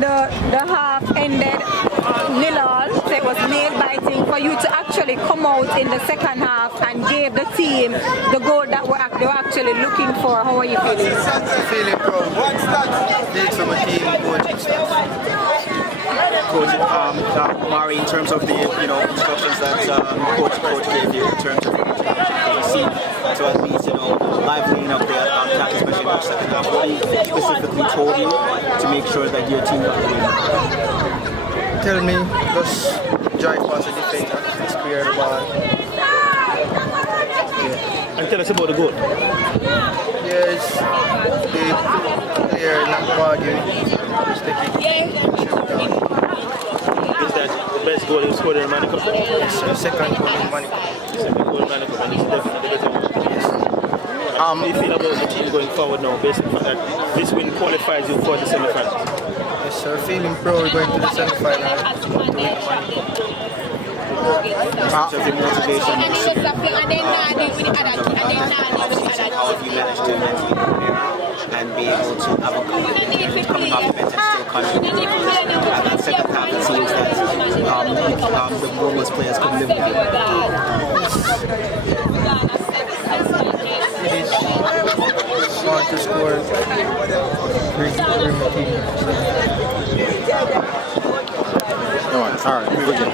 the half ended nil all, so it was nail biting for you to actually come out in the second half and gave the team the goal that they were actually looking for. How are you feeling? Feeling proud. Big for my team, coaching staff. Coach, Omari, in terms of the instructions that coach gave you in terms of you see to at least livening up the attack, especially in the second half. What he specifically told you to make sure that your team got the win? Tell me, just drive past the defender, clear the ball. Yeah. And tell us about the goal. Yes, the player not bargaining, just take it. Is that the best goal you scored in the Manny Cup? Yes, second goal in Manny Cup. Second goal in the Manny Cup, and it's definitely better. Yes. How do you feel about the team going forward now, based on that this win qualifies you for the semi-final? Yes, sir, feeling proud going to the semi-final to win the Manny Cup. In terms of the motivation, how have you managed to mentally prepare and be able to have a confidence coming off the bench and still contribute? At that second half, it seems that the Wolmer's players could live with you. It is want to score, bring my team. All right, we're good.